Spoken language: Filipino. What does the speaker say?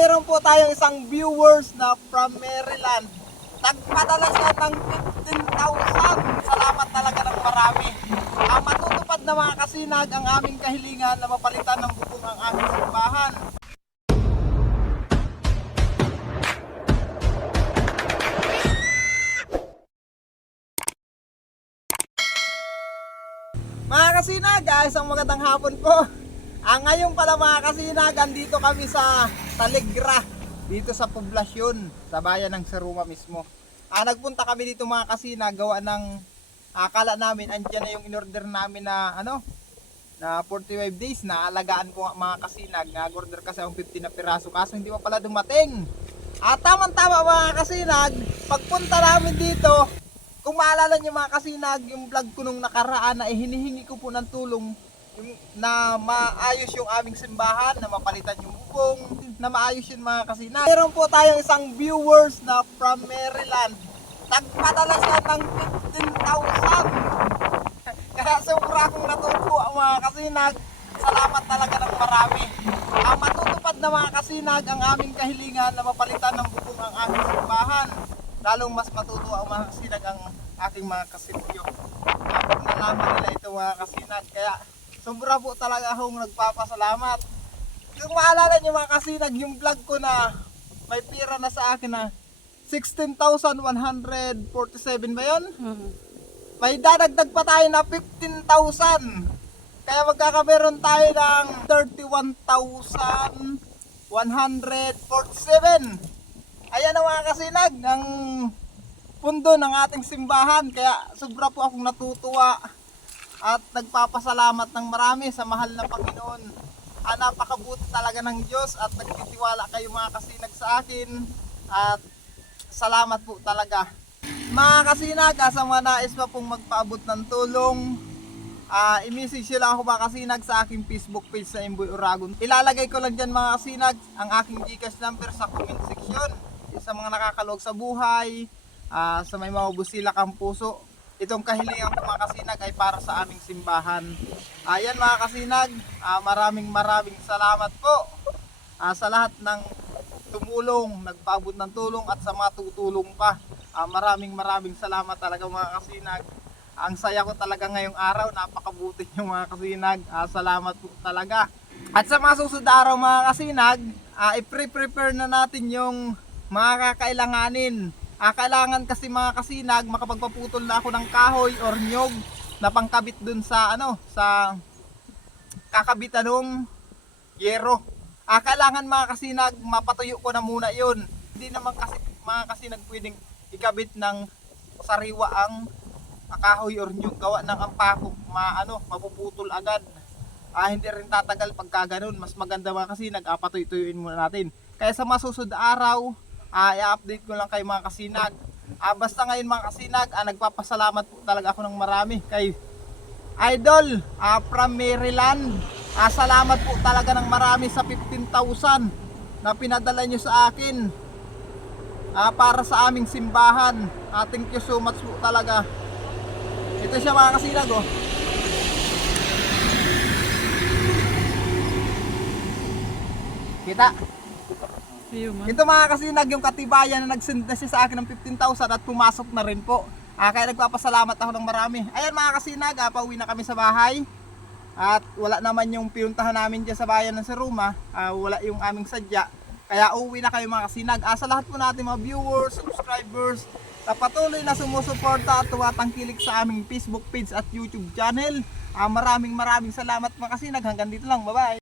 Meron po tayong isang viewers na from Maryland. Nagpadala siya ng 15,000. Salamat talaga ng marami. Matutupad na mga kasinag ang aming kahilingan na mapalitan ng bubong ang aming simbahan. Mga kasinag, isang magandang hapon po. Ngayon pala mga kasinag, andito kami sa Talegra, dito sa poblasyon, sa bayan ng Saruma mismo. Nagpunta kami dito mga kasinag, gawa ng akala namin andyan na yung in-order namin na na 45 days na alagaan ko mga kasinag. Nag-order kasi ang 50 na piraso, kaso hindi pa pala dumating. Tama-tama mga kasinag, pagpunta namin dito, kung maalala nyo mga kasinag, yung vlog ko nung nakaraan na hinihingi ko po ng tulong na maayos yung aming simbahan, na mapalitan yung bubong, na maayos yun mga kasinag. Meron po tayong isang viewers na from Maryland. Nagpadala siya ng 15,000. Kaya sobra akong natutuwa mga kasinag. Salamat talaga ng marami. Matutupad na mga kasinag ang aming kahilingan na mapalitan ng bubong ang aming simbahan. Lalong mas matutuwa mga kasinag ang aking mga kasilyo. Kapag nalaman nila ito mga kasinag. Kaya sobra po talaga akong nagpapasalamat. Kung maalala nyo mga kasinag, yung vlog ko na may pira na sa akin na 16,147 ba yun? May dadagdag pa tayo na 15,000. Kaya magkakameron tayo ng 31,147. Ayan na mga kasinag, ang pundo ng ating simbahan. Kaya sobra po akong natutuwa at nagpapasalamat ng marami sa mahal na Panginoon. Napakabuti talaga ng Diyos at nagtitiwala kayo mga kasinag sa akin. At salamat po talaga. Mga kasinag, sa mga nais pa pong magpaabot ng tulong, i-message lang ako mga kasinag sa aking Facebook page sa Imboy Uragon. Ilalagay ko lang dyan mga kasinag ang aking GCash number sa comment section. Sa mga nakakalog sa buhay, sa may mabubusilak ang puso, itong kahilingan ko mga kasinag ay para sa aming simbahan. Ayan mga kasinag, maraming salamat po sa lahat ng tumulong, nagpaabot ng tulong at sa mga tutulong pa. Maraming salamat talaga mga kasinag. Ang saya ko talaga ngayong araw, napakabuti yung mga kasinag. Salamat po talaga. At sa mga susunod na araw mga kasinag, i-prepare na natin yung mga kakailanganin. Kailangan kasi mga kasinag, makapagpaputol na ako ng kahoy or nyog na pangkabit dun sa sa kakabitan ng yero. Kailangan mga kasinag, mapatuyo ko na muna yun. Hindi naman kasi mga kasinag pwedeng ikabit ng sariwa ang kahoy or nyog, gawa ng ampako, mapuputol agad. Hindi rin tatagal pagka ganun. Mas maganda mga kasinag, patuyo-tuyuin muna natin. Kaya sa masusunod araw, i-update ko lang kay mga kasinag. Basta ngayon mga kasinag, nagpapasalamat po talaga ako ng marami kay Idol from Maryland. Salamat po talaga ng marami sa 15,000 na pinadala nyo sa akin para sa aming simbahan. Thank you so much po talaga. Ito siya mga kasinag, oh. Kita? Ito mga kasinag, yung katibayan na nagsend na siya sa akin ng 15,000 at pumasok na rin po. Kaya nagpapasalamat ako ng marami. Ayan mga kasinag, pauwi na kami sa bahay. At wala naman yung pinuntahan namin dyan sa bayan ng Saruma. Wala yung aming sadya. Kaya uwi na kayo mga kasinag. Sa lahat po natin mga viewers, subscribers, na patuloy na sumusuporta at tumatangkilik sa aming Facebook page at YouTube channel. Maraming salamat mga kasinag. Hanggang dito lang. Bye bye.